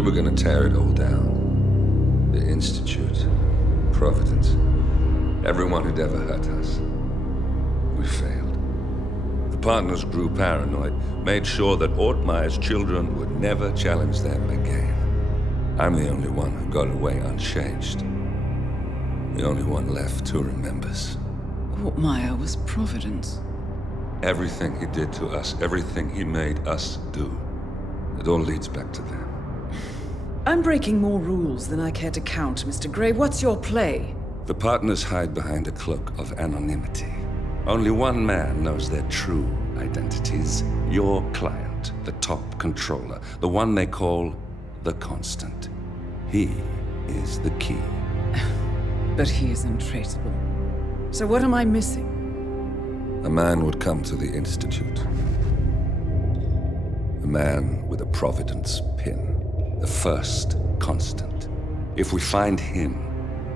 We were gonna tear it all down. The Institute, Providence, everyone who'd ever hurt us. We failed. The partners grew paranoid, made sure that Ortmeyer's children would never challenge them again. I'm the only one who got away unchanged. The only one left who remembers. Ortmeyer was Providence. Everything he did to us, everything he made us do, it all leads back to them. I'm breaking more rules than I care to count, Mr. Gray. What's your play? The partners hide behind a cloak of anonymity. Only one man knows their true identities. Your client, the top controller, the one they call the Constant. He is the key. But he is untraceable. So what am I missing? A man would come to the Institute. A man with a Providence pin. The first Constant. If we find him,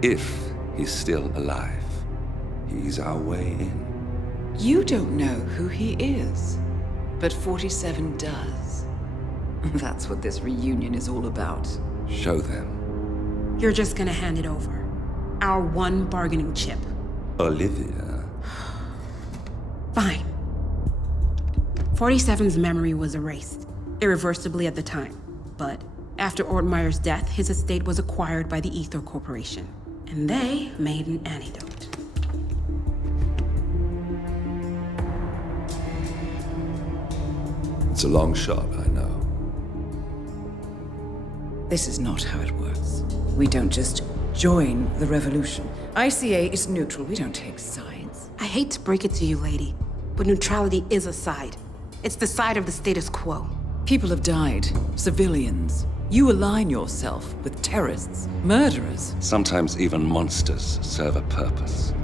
if he's still alive, he's our way in. You don't know who he is, but 47 does. That's what this reunion is all about. Show them. You're just gonna hand it over. Our one bargaining chip. Olivia. Fine. 47's memory was erased, irreversibly at the time. But after Ortmeyer's death, his estate was acquired by the Ether Corporation. And they made an antidote. It's a long shot, I know. This is not how it works. We don't just join the revolution. ICA is neutral. We don't take sides. I hate to break it to you, lady, but neutrality is a side. It's the side of the status quo. People have died. Civilians. You align yourself with terrorists, murderers. Sometimes even monsters serve a purpose.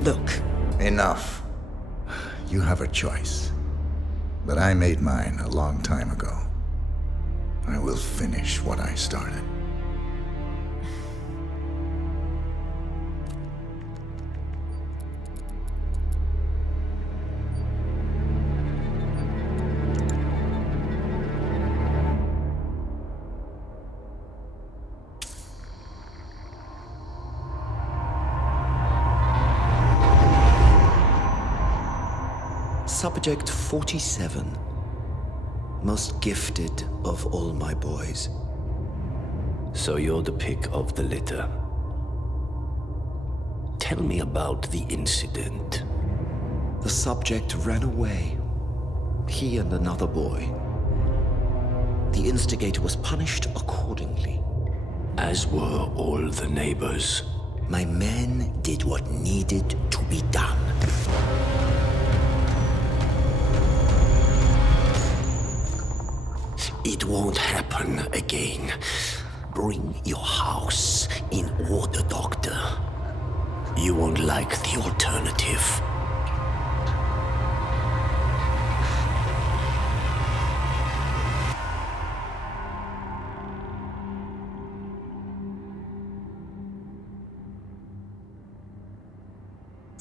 Look. Enough. You have a choice. But I made mine a long time ago. I will finish what I started. Subject 47. Most gifted of all my boys. So you're the pick of the litter. Tell me about the incident. The subject ran away. He and another boy. The instigator was punished accordingly. As were all the neighbors. My men did what needed to be done. It won't happen again. Bring your house in order, Doctor. You won't like the alternative.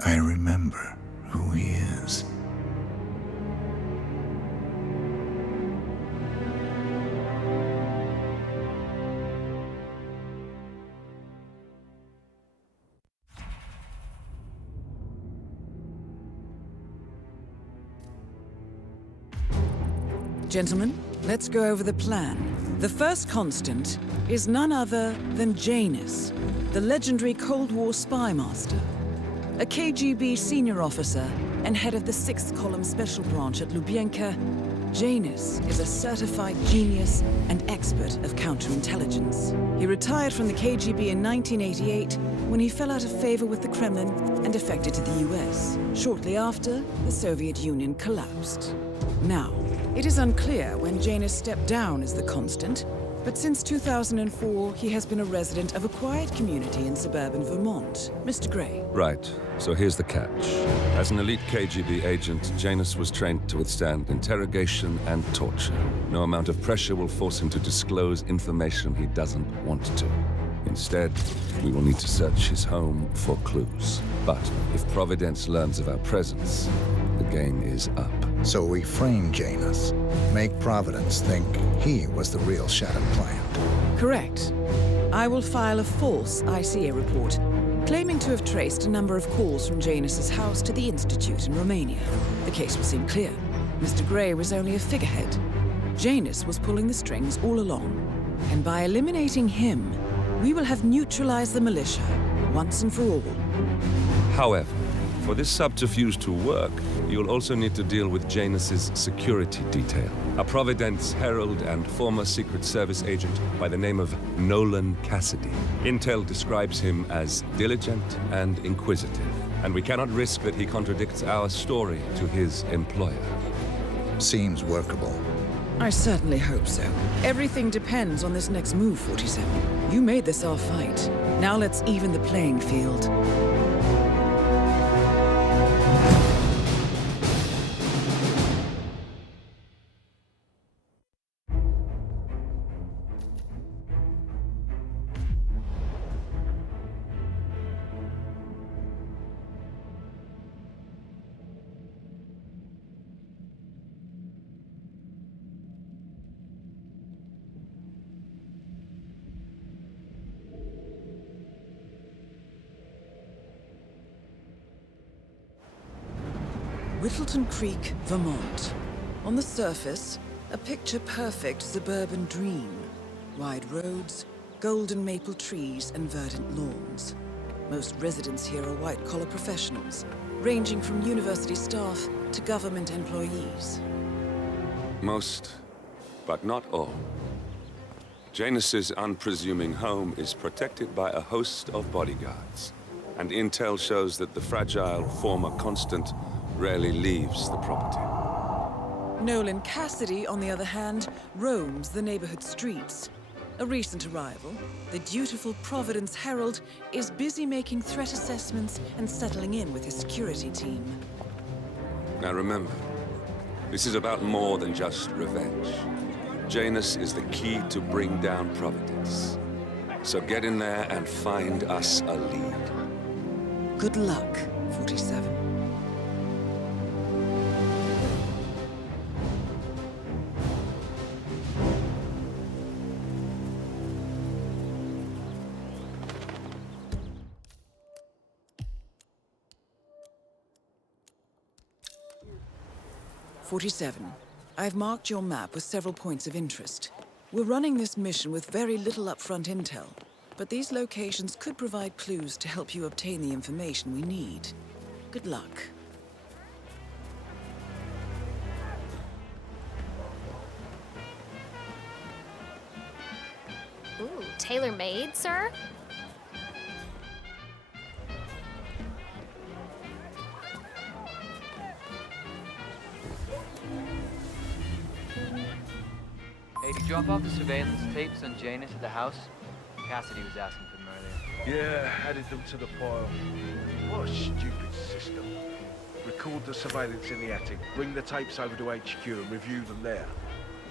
I remember who he is. Gentlemen, let's go over the plan. The first Constant is none other than Janus, the legendary Cold War spy master, a KGB senior officer and head of the 6th Column Special Branch at Lubyanka. Janus is a certified genius and expert of counterintelligence. He retired from the KGB in 1988 when he fell out of favor with the Kremlin and defected to the US. Shortly after, the Soviet Union collapsed. Now, it is unclear when Janus stepped down as the Constant, but since 2004, he has been a resident of a quiet community in suburban Vermont. Mr. Gray. Right, so here's the catch. As an elite KGB agent, Janus was trained to withstand interrogation and torture. No amount of pressure will force him to disclose information he doesn't want to. Instead, we will need to search his home for clues. But if Providence learns of our presence, the game is up. So we frame Janus, make Providence think he was the real shattered plant. Correct. I will file a false ICA report, claiming to have traced a number of calls from Janus's house to the Institute in Romania. The case will seem clear. Mr. Gray was only a figurehead. Janus was pulling the strings all along. And by eliminating him, we will have neutralized the militia, once and for all. However, for this subterfuge to work, you'll also need to deal with Janus's security detail. A Providence herald and former Secret Service agent by the name of Nolan Cassidy. Intel describes him as diligent and inquisitive, and we cannot risk that he contradicts our story to his employer. Seems workable. I certainly hope so. Everything depends on this next move, 47. You made this our fight. Now let's even the playing field. Whittleton Creek, Vermont. On the surface, a picture-perfect suburban dream. Wide roads, golden maple trees, and verdant lawns. Most residents here are white-collar professionals, ranging from university staff to government employees. Most, but not all. Janus's unpresuming home is protected by a host of bodyguards, and intel shows that the fragile former constant rarely leaves the property. Nolan Cassidy, on the other hand, roams the neighborhood streets. A recent arrival, the dutiful Providence Herald is busy making threat assessments and settling in with his security team. Now remember, this is about more than just revenge. Janus is the key to bring down Providence. So get in there and find us a lead. Good luck, 47. I've marked your map with several points of interest. We're running this mission with very little upfront intel, but these locations could provide clues to help you obtain the information we need. Good luck. Ooh, tailor-made, sir? Hey, did you drop off the surveillance tapes on Janus at the house? Cassidy was asking for them earlier. Yeah, added them to the pile. What a stupid system. Record the surveillance in the attic, bring the tapes over to HQ and review them there.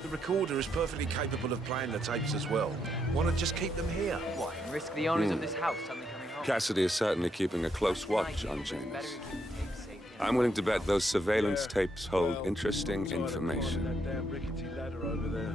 The recorder is perfectly capable of playing the tapes as well. Why not just keep them here? What, and risk the owners of this house suddenly coming home? Cassidy is certainly keeping a close watch on Janus. I'm willing to bet those surveillance tapes hold interesting information. That damn rickety ladder over there.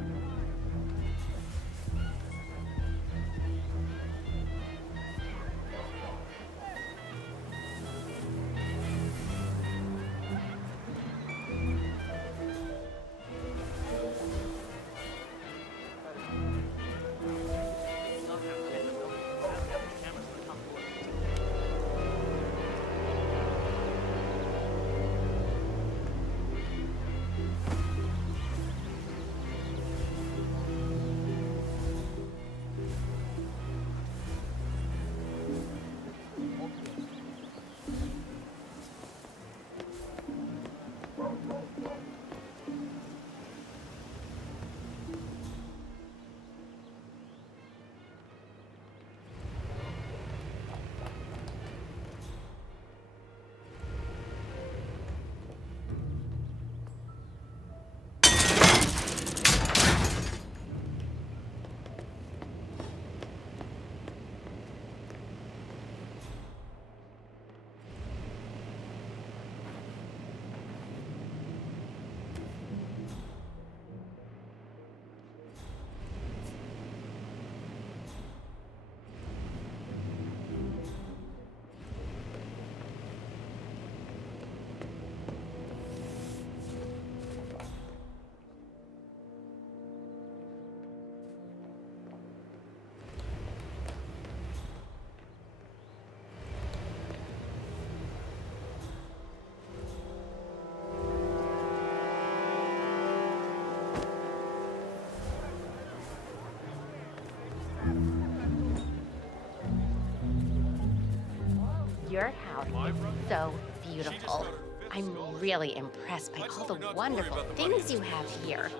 Your house is so beautiful. I'm really impressed by all the wonderful things you have here.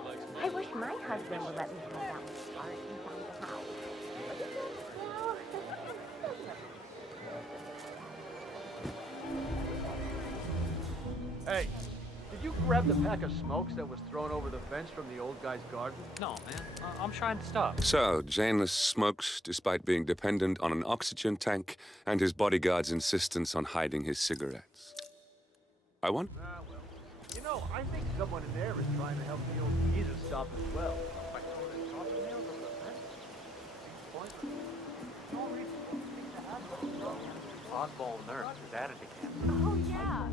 I wish my husband would let me have that much art inside the house. Hey, did you grab the pack of smokes that was thrown over the fence from the old guy's garden? No, man. I'm trying to stop. So, Janus smokes despite being dependent on an oxygen tank and his bodyguard's insistence on hiding his cigarettes. I want... Ah, well. You know, I think someone in there is trying to help the old geezer stop as well. By throwing his sausage nails over the fence. Point. No reason to have them. Oswald nurse is added again. Oh, yeah.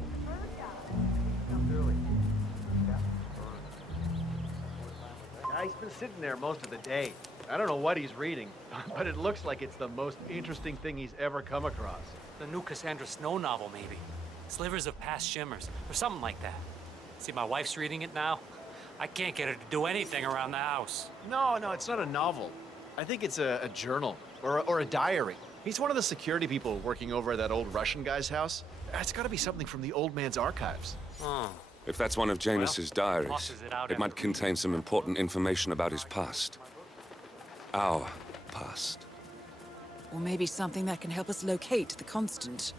He's been sitting there most of the day. I don't know what he's reading, but it looks like it's the most interesting thing he's ever come across. The new Cassandra Snow novel, maybe. Slivers of Past Shimmers, or something like that. See, my wife's reading it now. I can't get her to do anything around the house. No, it's not a novel. I think it's a journal, or a diary. He's one of the security people working over at that old Russian guy's house. It's gotta be something from the old man's archives. Oh. If that's one of Janus's diaries, tosses it out it might contain some important information about his past. Our past. Or maybe something that can help us locate the Constant.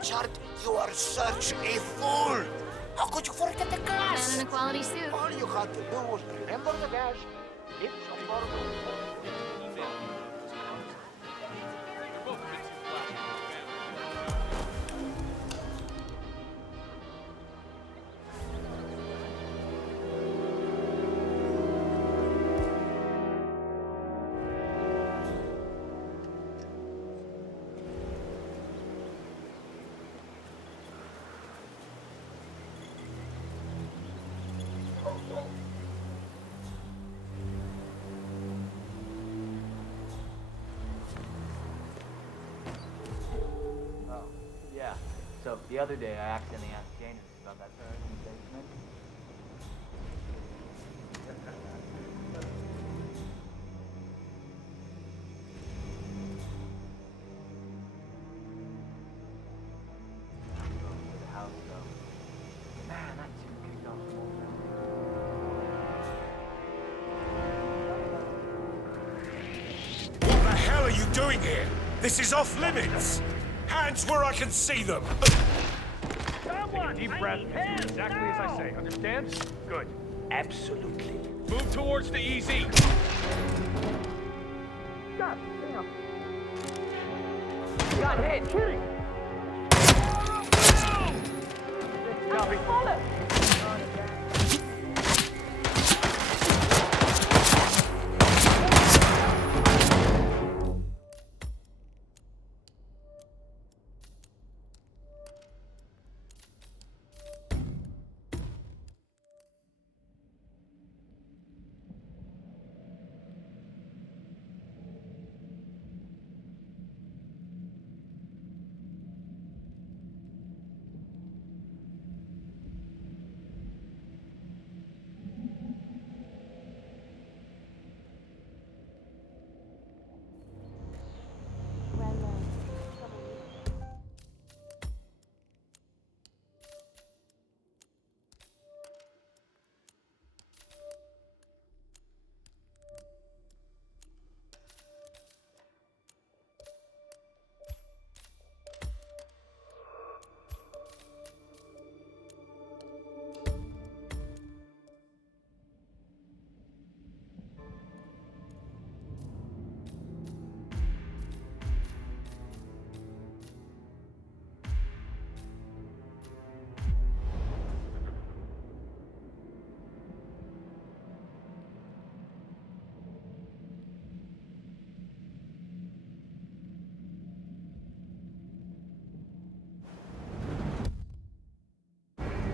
Richard, you are such a fool! How could you forget the glass? Man in a quality suit. All you had to do was remember the gas, hit some more. Yeah. So the other day I accidentally asked Janus about that third basement. The house though. Man, that tune kicked off the whole thing. What the hell are you doing here? This is off limits! Hands where I can see them! Take a deep breath and do exactly as I say, understand? Good. Absolutely. Move towards the EZ. God damn. Got hit. Kidding. Copy.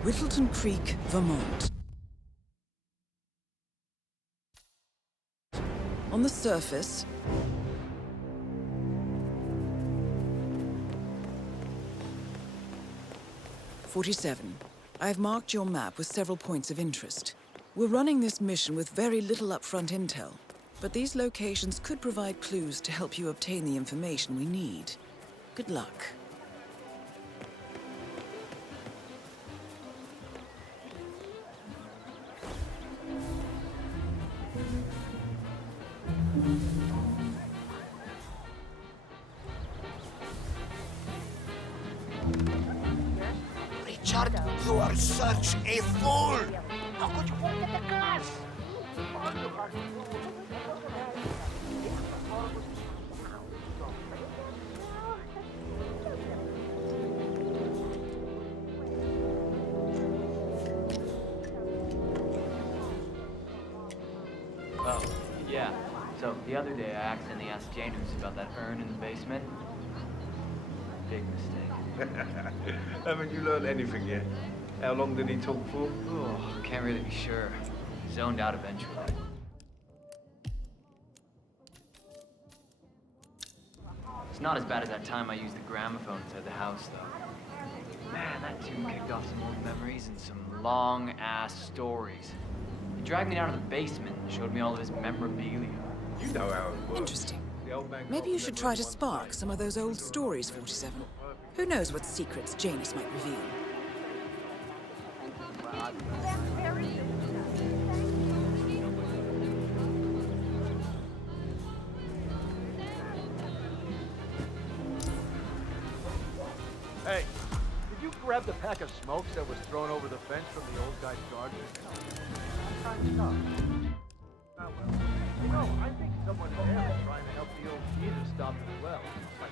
Whittleton Creek, Vermont. On the surface, "47. I've marked your map with several points of interest. We're running this mission with very little upfront intel, but these locations could provide clues to help you obtain the information we need. Good luck." Richard, you are such a fool! How could you forget the class? Oh, yeah. So, the other day I accidentally asked Janus about that urn in the basement. Big mistake. Haven't you learned anything yet? How long did he talk for? Oh, can't really be sure. Zoned out eventually. It's not as bad as that time I used the gramophone inside the house, though. Man, that tune kicked off some old memories and some long-ass stories. He dragged me down to the basement and showed me all of his memorabilia. You know how it works. Interesting. Maybe you should try to spark some of those old stories, 47. Who knows what secrets Janus might reveal? Hey, did you grab the pack of smokes that was thrown over the fence from the old guy's garden? What kind of stuff? Ah, well, you know, I think someone there is trying to help the old Jesus stop as well. Like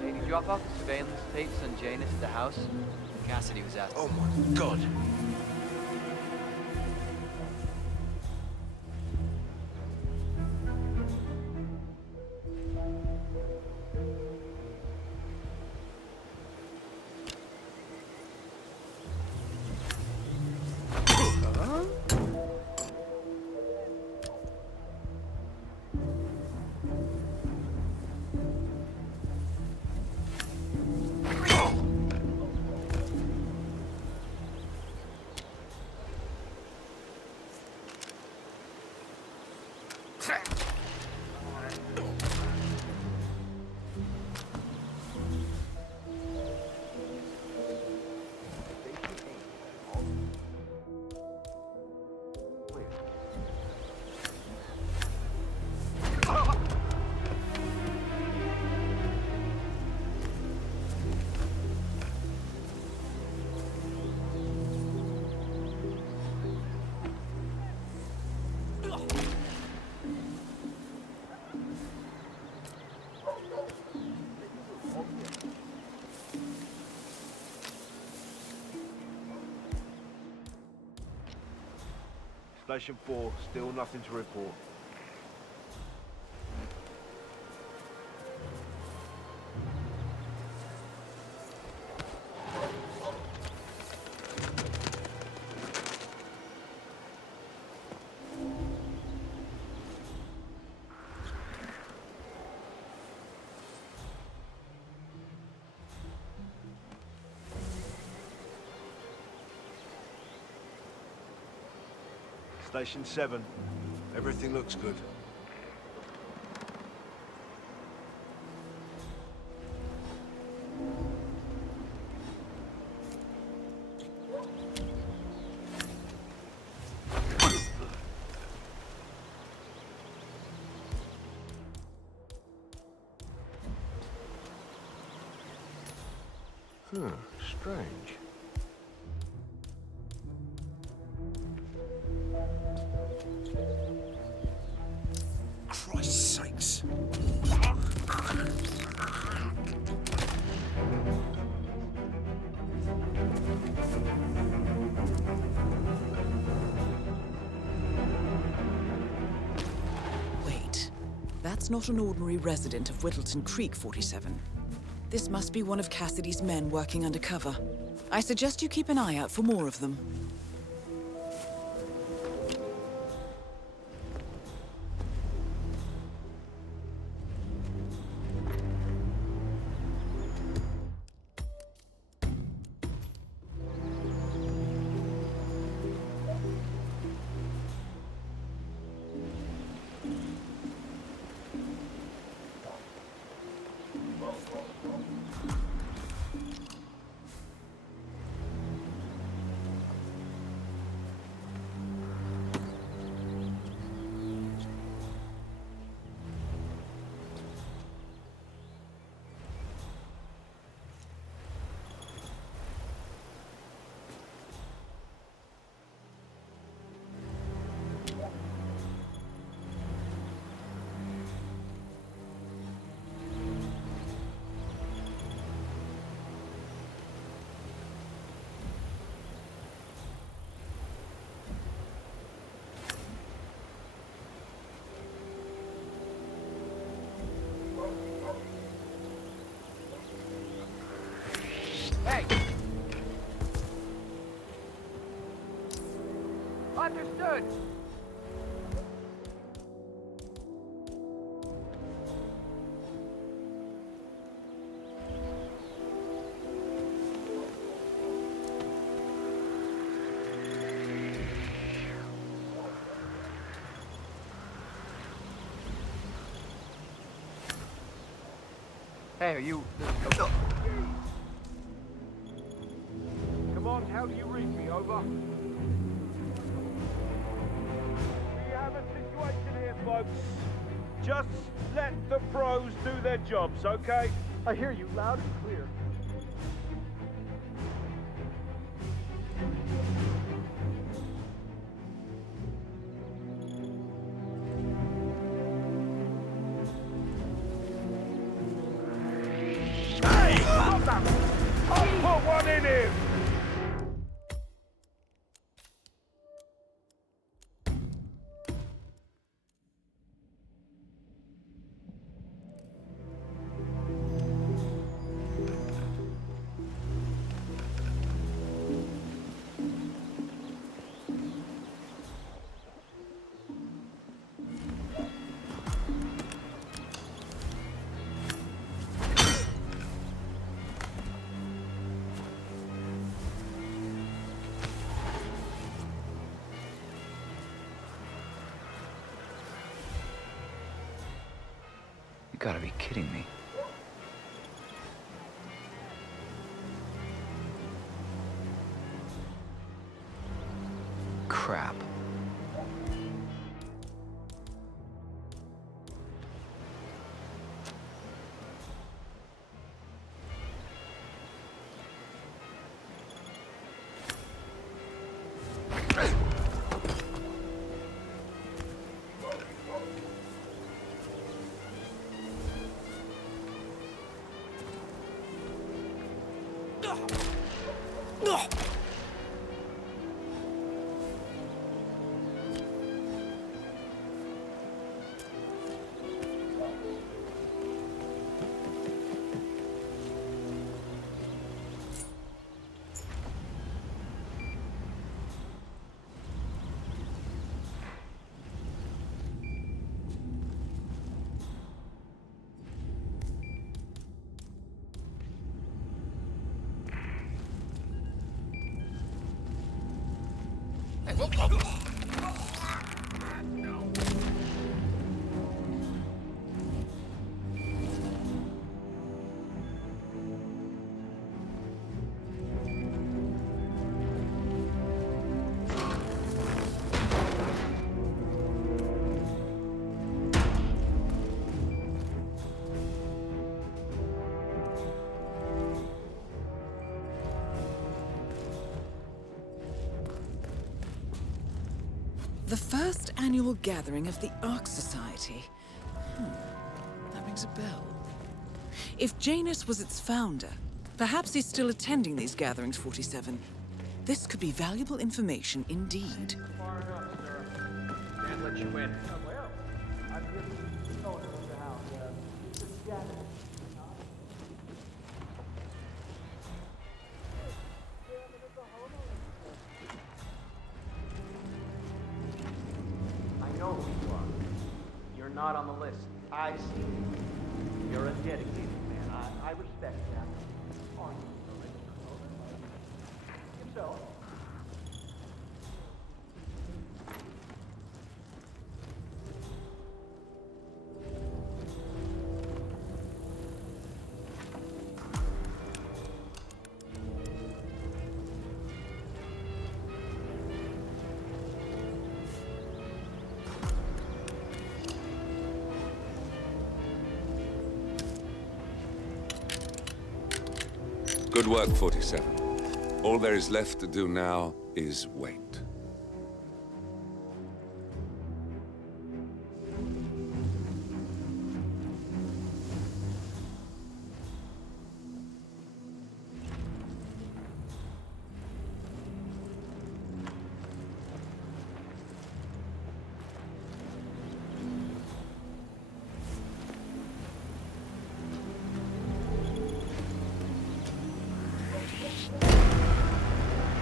Hey, did you drop off the surveillance tapes on Janus at the house? Cassidy was asking. Oh my God. Station 4, still nothing to report. Station 7. Everything looks good. Strange. Christ's sakes. That's not an ordinary resident of Whittleton Creek, 47. This must be one of Cassidy's men working undercover. I suggest you keep an eye out for more of them. Hey! Understood! Hey, are you... Come on, how do you read me? Over. We have a situation here, folks. Just let the pros do their jobs, okay? I hear you loud and clear. Hey! I'll put one in him! You gotta be kidding me. Crap. The first annual gathering of the Ark Society. That rings a bell. If Janus was its founder, perhaps he's still attending these gatherings, 47. This could be valuable information indeed. Far enough, sir. Can't let you in. Well, I'm here to not on the list. I see. You're a dedicated man. I respect that. Aren't you, If so, Good work, 47. All there is left to do now is wait.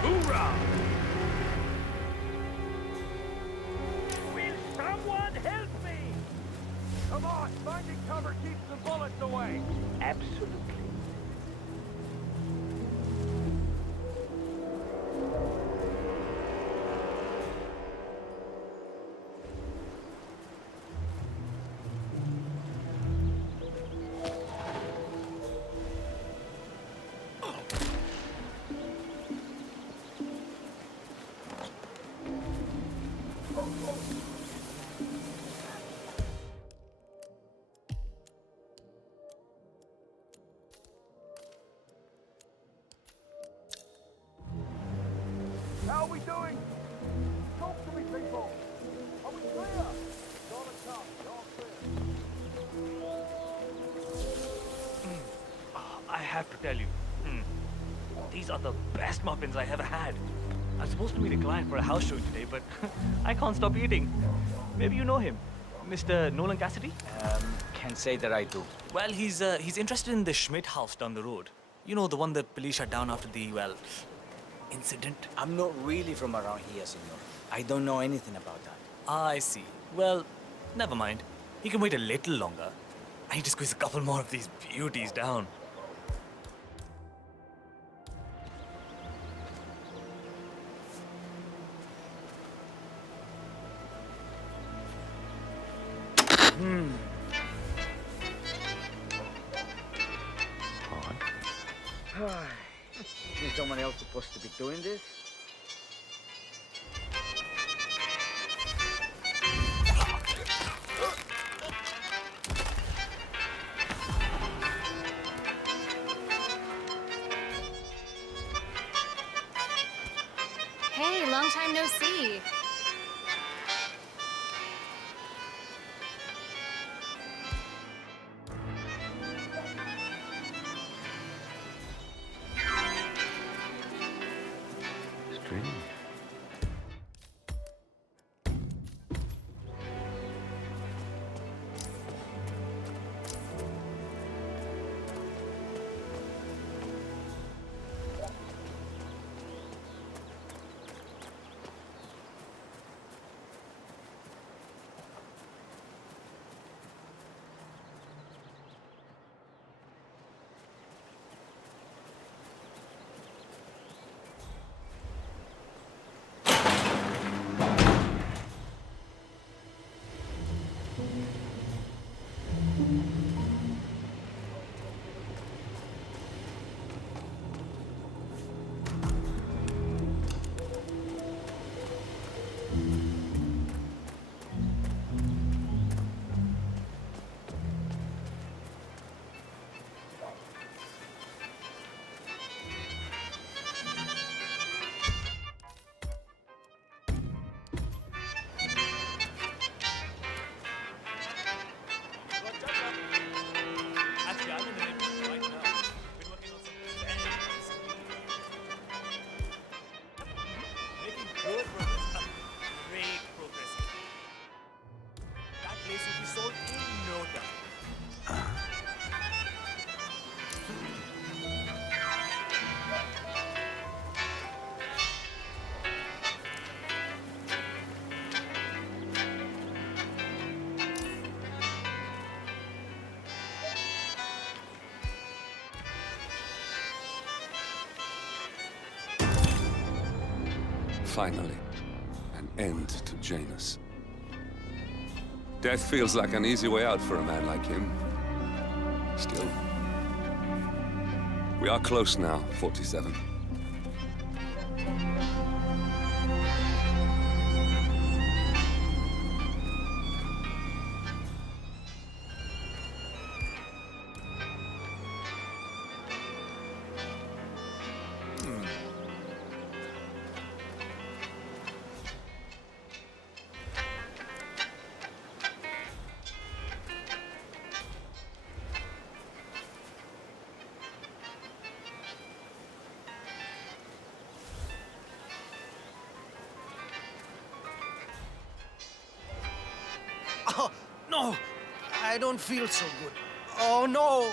hoorah! Will someone help me? Come on, finding cover keeps the bullets away. Absolutely. How are we doing? Talk to me, people. Are we clear? All the top, all clear. I have to tell you, these are the best muffins I ever had. I was supposed to meet a client for a house show today, but I can't stop eating. Maybe you know him, Mr. Nolan Cassidy? Can't say that I do. Well, he's interested in the Schmidt house down the road. You know, the one the police shut down after the, well, incident. I'm not really from around here, senor. I don't know anything about that. I see. Well, never mind. He can wait a little longer. I need to squeeze a couple more of these beauties down. Is someone else supposed to be doing this? Hey, long time no see. Strange. Finally, an end to Janus. Death feels like an easy way out for a man like him. Still, we are close now, 47. Oh, no! I don't feel so good. Oh, no!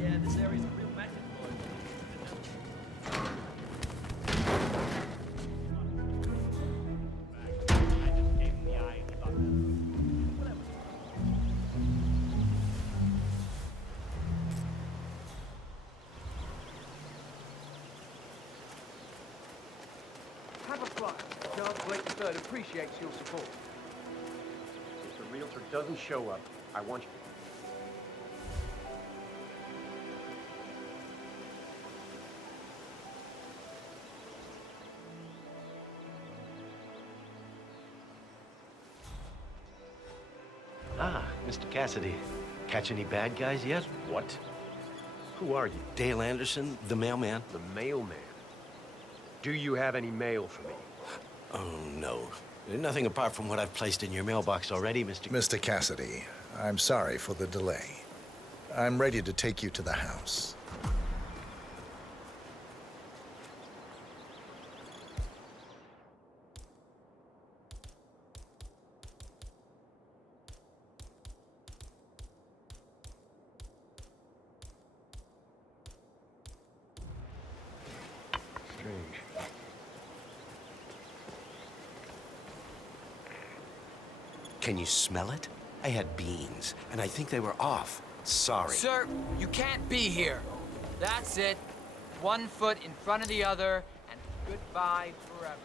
Yeah, this area's a real magnet for it. I just gave him the eye and he thought, whatever. Have a fly. Charles Blake III appreciates your support. If the realtor doesn't show up, I want you... Ah, Mr. Cassidy. Catch any bad guys yet? What? Who are you? Dale Anderson, the mailman. The mailman? Do you have any mail for me? Oh, no. Nothing apart from what I've placed in your mailbox already, Mr. Mr. Cassidy, I'm sorry for the delay. I'm ready to take you to the house. Strange. Can you smell it? I had beans, and I think they were off. Sorry. Sir, you can't be here. That's it. 1 foot in front of the other, and goodbye forever.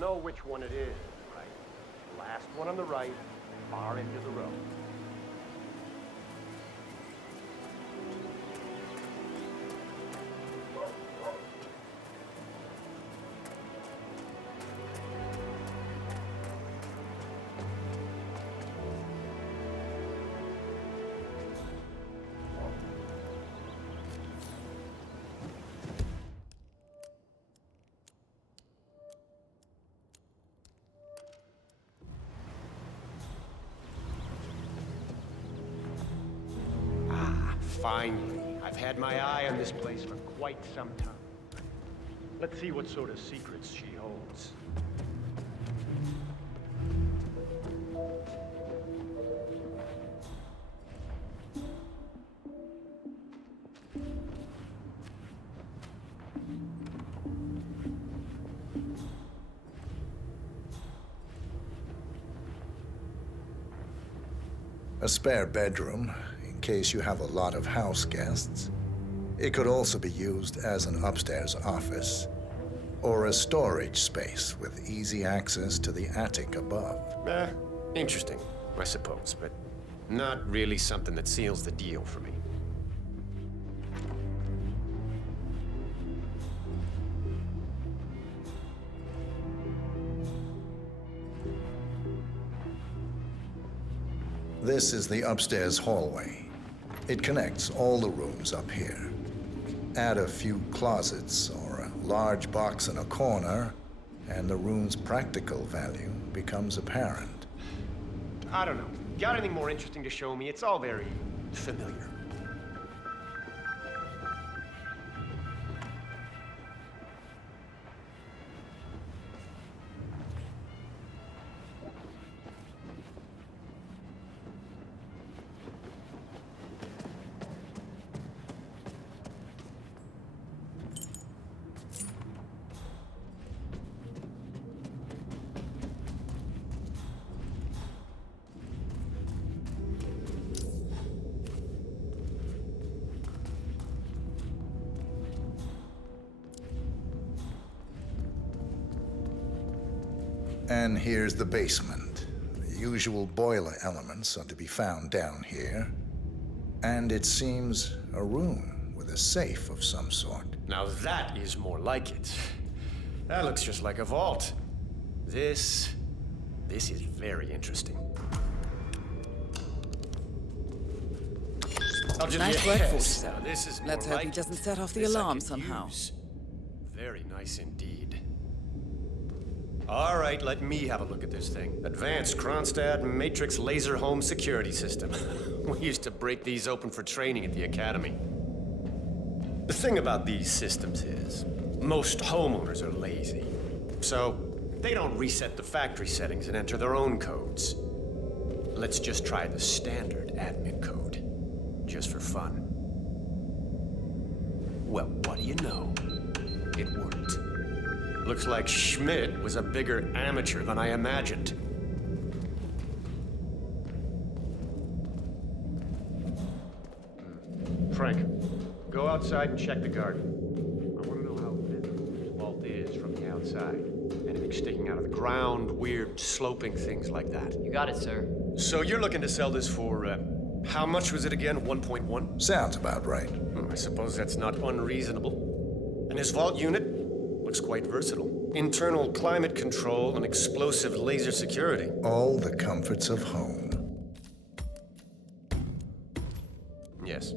know which one it is, right? Last one on the right, far end of the road. Finally. I've had my eye on this place for quite some time. Let's see what sort of secrets she holds. A spare bedroom, in case you have a lot of house guests. It could also be used as an upstairs office, or a storage space with easy access to the attic above. Interesting, I suppose, but not really something that seals the deal for me. This is the upstairs hallway. It connects all the rooms up here. Add a few closets or a large box in a corner, and the room's practical value becomes apparent. I don't know. Got anything more interesting to show me? It's all very familiar. And here's the basement. The usual boiler elements are to be found down here. And it seems a room with a safe of some sort. Now that is more like it. That looks just like a vault. This is very interesting. Nice work, 47. Now, this is Let's more hope he like doesn't it. set off the This I alarm could somehow. use. Very nice indeed. All right, let me have a look at this thing. Advanced Kronstadt Matrix Laser Home Security System. We used to break these open for training at the academy. The thing about these systems is, most homeowners are lazy. So, they don't reset the factory settings and enter their own codes. Let's just try the standard admin code, just for fun. Well, what do you know? It worked. Looks like Schmidt was a bigger amateur than I imagined. Frank, go outside and check the garden. I want to know how visible this vault is from the outside. Anything sticking out of the ground, weird sloping things like that. You got it, sir. So you're looking to sell this for, how much was it again? 1.1? Sounds about right. I suppose that's not unreasonable. And his vault unit looks quite versatile. Internal climate control and explosive laser security. All the comforts of home. Yes,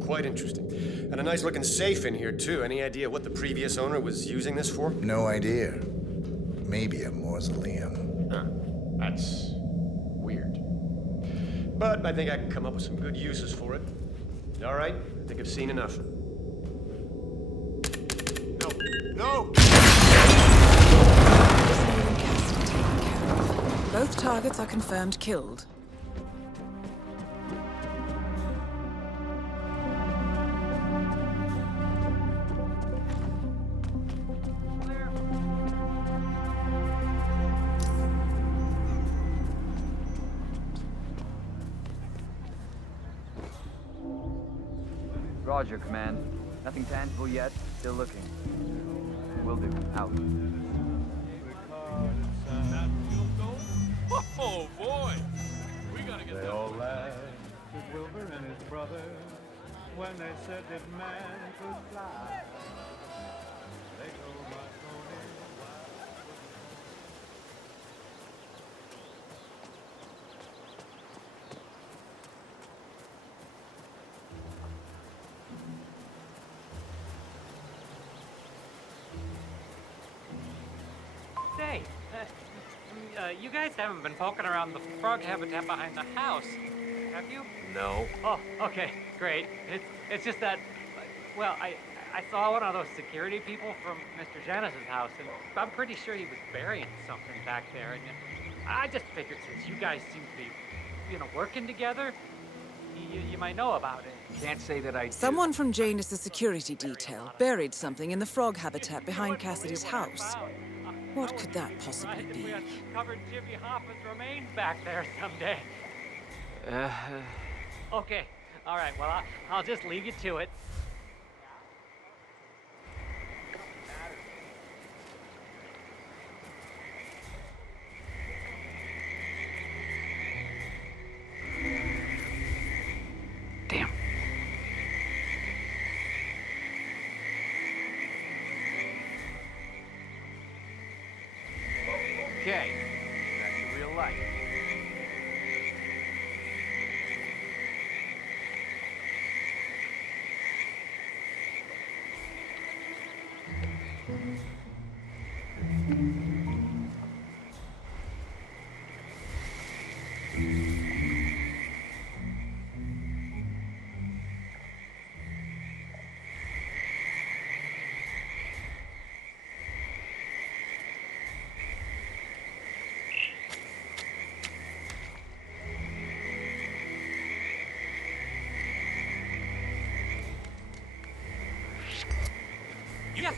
quite interesting. And a nice looking safe in here too. Any idea what the previous owner was using this for? No idea. Maybe a mausoleum. Huh. That's weird. But I think I can come up with some good uses for it. All right, I think I've seen enough. No! Both targets are confirmed killed. Roger, Command. Nothing tangible yet. Still looking. Will do. Out. Oh, boy! We gotta get They that. all laughed at Wilbur and his brother when they said that man could fly. They told my pony why Say, you guys haven't been poking around the frog habitat behind the house, have you? No. Oh, okay, great. It's just that, well, I saw one of those security people from Mr. Janice's house, and I'm pretty sure he was burying something back there, and I just figured since you guys seem to be, working together, you might know about it. Can't say that I do. Someone from Janus' security detail buried something in the frog habitat behind Cassidy's house. What could that possibly If be? we uncovered Jimmy Hoffa's remains back there someday. Okay, all right, well, I'll just leave you to it. Damn. Okay, back to real life. Yes!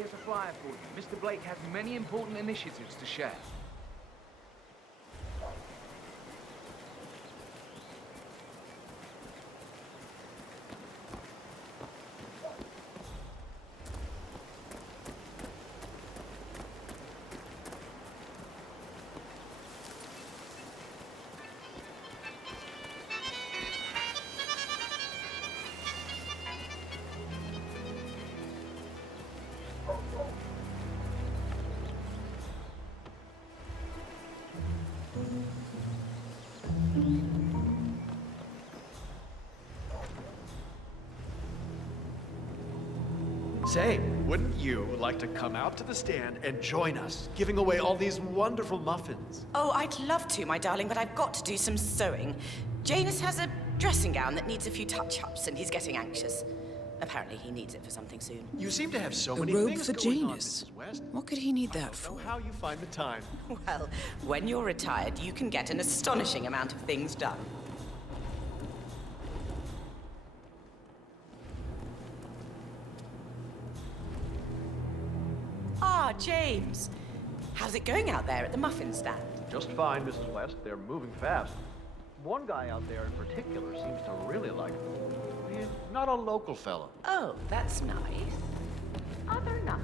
here's a flyer for you. Mr. Blake has many important initiatives to share. Say, wouldn't you like to come out to the stand and join us, giving away all these wonderful muffins? Oh, I'd love to, my darling, but I've got to do some sewing. Janus has a dressing gown that needs a few touch-ups, and he's getting anxious. Apparently, he needs it for something soon. You seem to have so A many robe things for going on, Janus. Mrs. West. What could he need that I don't know for? how you find the time. Well, when you're retired, you can get an astonishing amount of things done. Ah, James. How's it going out there at the muffin stand? Just fine, Mrs. West. They're moving fast. One guy out there in particular seems to really like them. He's not a local fellow. Oh, that's nice. Other not.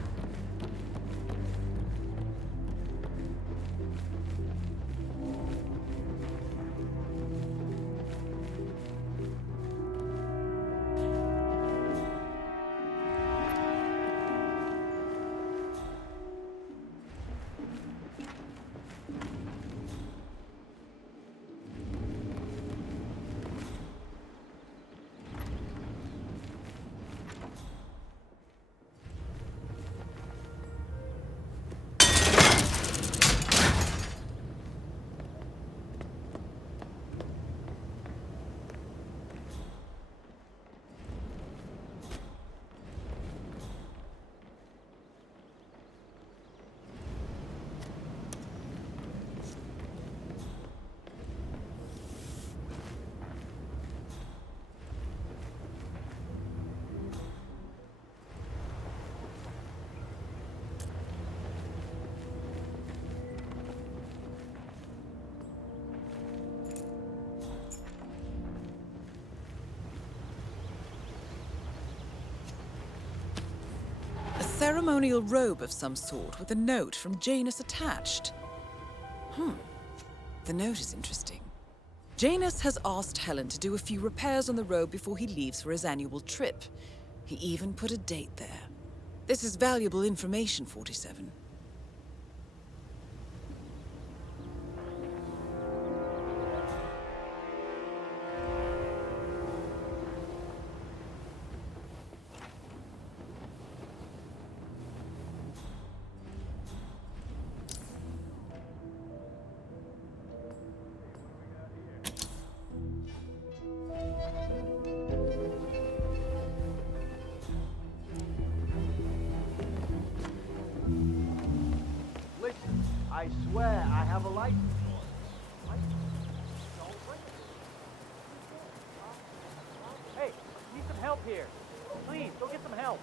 A ceremonial robe of some sort with a note from Janus attached. The note is interesting. Janus has asked Helen to do a few repairs on the robe before he leaves for his annual trip. He even put a date there. This is valuable information, 47. Listen, I swear I have a license. Hey, need some help here. Please, go get some help.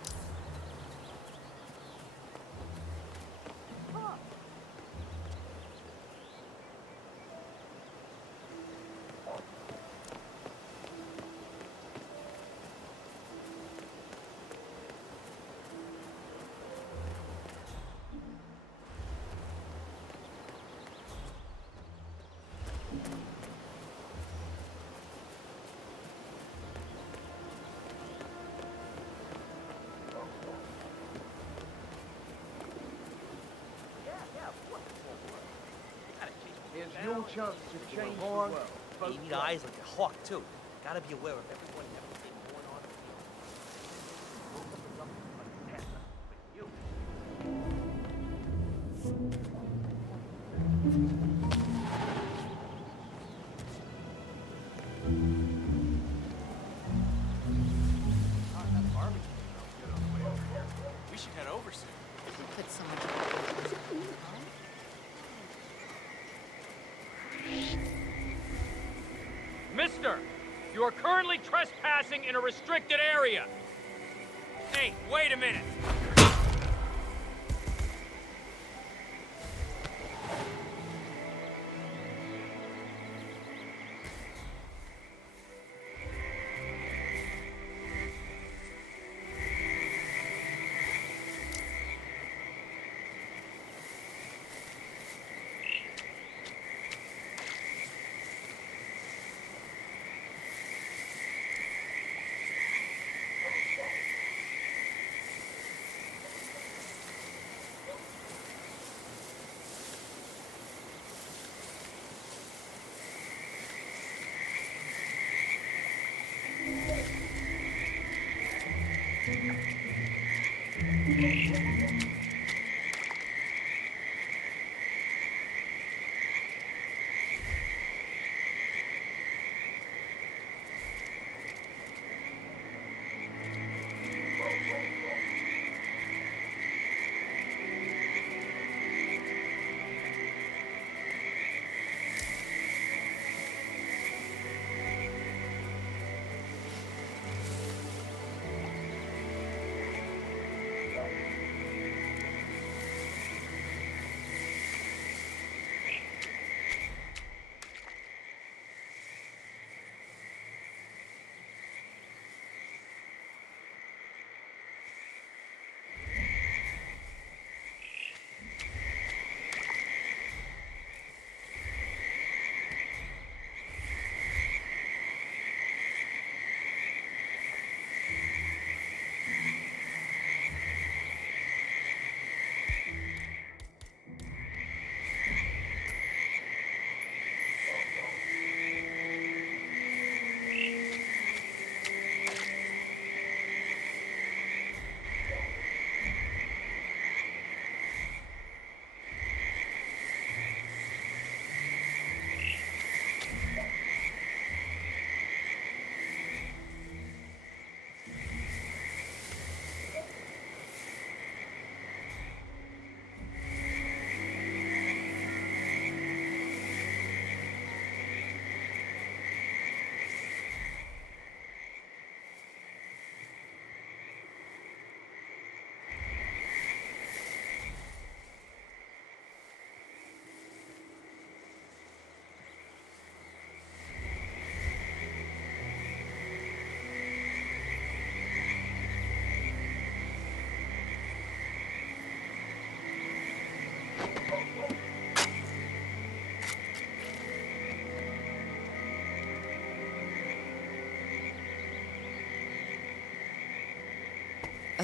Here's your chance to change the world. You need eyes like a hawk, too. Gotta be aware of everyone and everything going on. We should head over soon. Could someone... Mister, you are currently trespassing in a restricted area. Hey, wait a minute.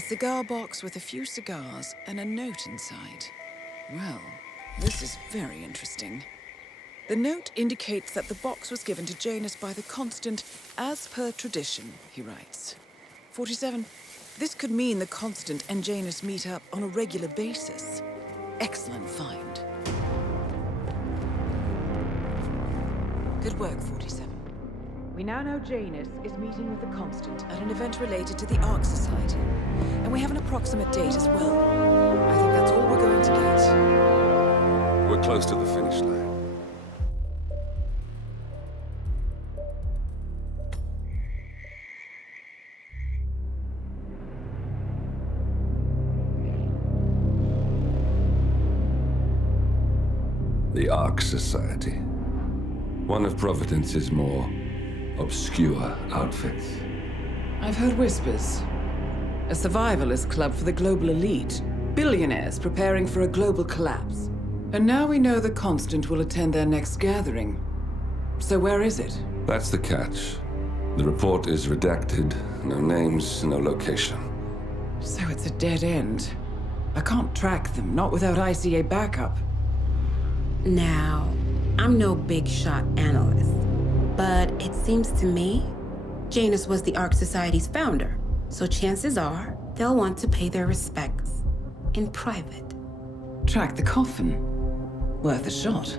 cigar box with a few cigars and a note inside. Well, this is very interesting. The note indicates that the box was given to Janus by the Constant as per tradition, he writes. 47. This could mean the Constant and Janus meet up on a regular basis. Excellent find. Good work, 47. We now know Janus is meeting with the Constant at an event related to the Ark Society. And we have an approximate date as well. I think that's all we're going to get. We're close to the finish line. The Ark Society. One of Providence's more obscure outfits. I've heard whispers. A survivalist club for the global elite. Billionaires preparing for a global collapse. And now we know the Constant will attend their next gathering. So where is it? That's the catch. The report is redacted. No names, no location. So it's a dead end. I can't track them, not without ICA backup. Now, I'm no big shot analyst, but it seems to me Janus was the Ark Society's founder, so chances are they'll want to pay their respects in private. Track the coffin. Worth a shot.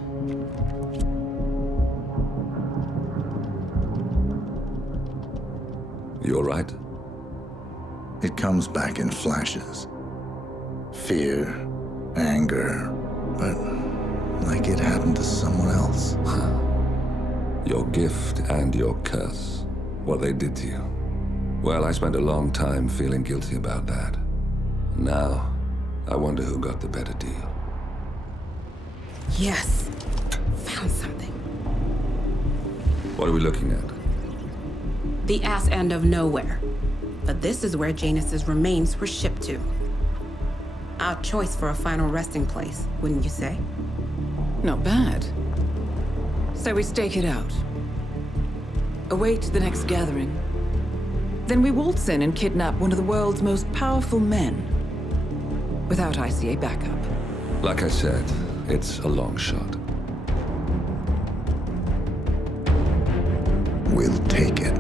You all right? It comes back in flashes. Fear, anger, but like it happened to someone else. Your gift and your curse. What they did to you. Well, I spent a long time feeling guilty about that. Now, I wonder who got the better deal. Yes. Found something. What are we looking at? The ass end of nowhere. But this is where Janus's remains were shipped to. Our choice for a final resting place, wouldn't you say? Not bad. So we stake it out. Await the next gathering. Then we waltz in and kidnap one of the world's most powerful men. Without ICA backup. Like I said, it's a long shot. We'll take it.